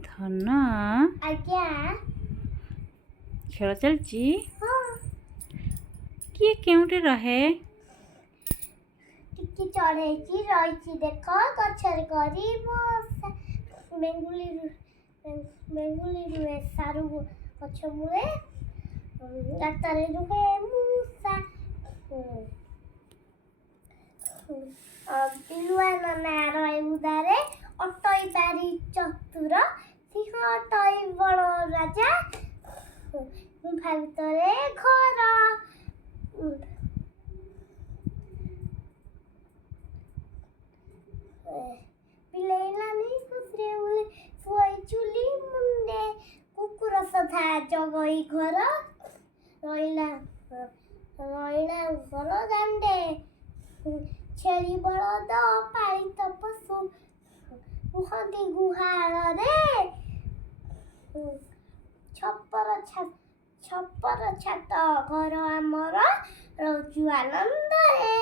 ଧନ ଆଜ୍ଞା। ଖେଳ ଚାଲିଛି। ହଁ। କିଏ କେଉଁଠି ରହେ? ଟିକେ ଚଢ଼େଇକି ରହିଛି ଦେଖ ଗଛରେ କରି ବେଙ୍ଗୁଲି ରୁହେ ସାରୁ ଗଛ ମୂଳେ ଗାତରେ ରୁହେ ମୂଷା ବିଲୁଆ ନନା ରହେ ଉଦାରେ ଅଟଇ ପାରି ଚତୁର ସିଂହ ଅଟଇ ବଳ ରାଜା ଗୁମ୍ଫା ଭିତରେ ଘର ବିଲେଇ ନାନୀ ଖୁସିରେ ଉଲେ ଶୁଆଇ ଚୁଲି ମୁଣ୍ଡେ କୁକୁର ସଧା ଜଗଇ ଘର ରହିଲା ଘର ଦାଣ୍ଡେ ଛେଳି ବଳଦ ପାଳିତ ପଶୁ ରୁହନ୍ତି ଗୁହାଳରେ ଛପର ଛାତ ଘର ଆମର ରହୁଛୁ ଆନନ୍ଦରେ।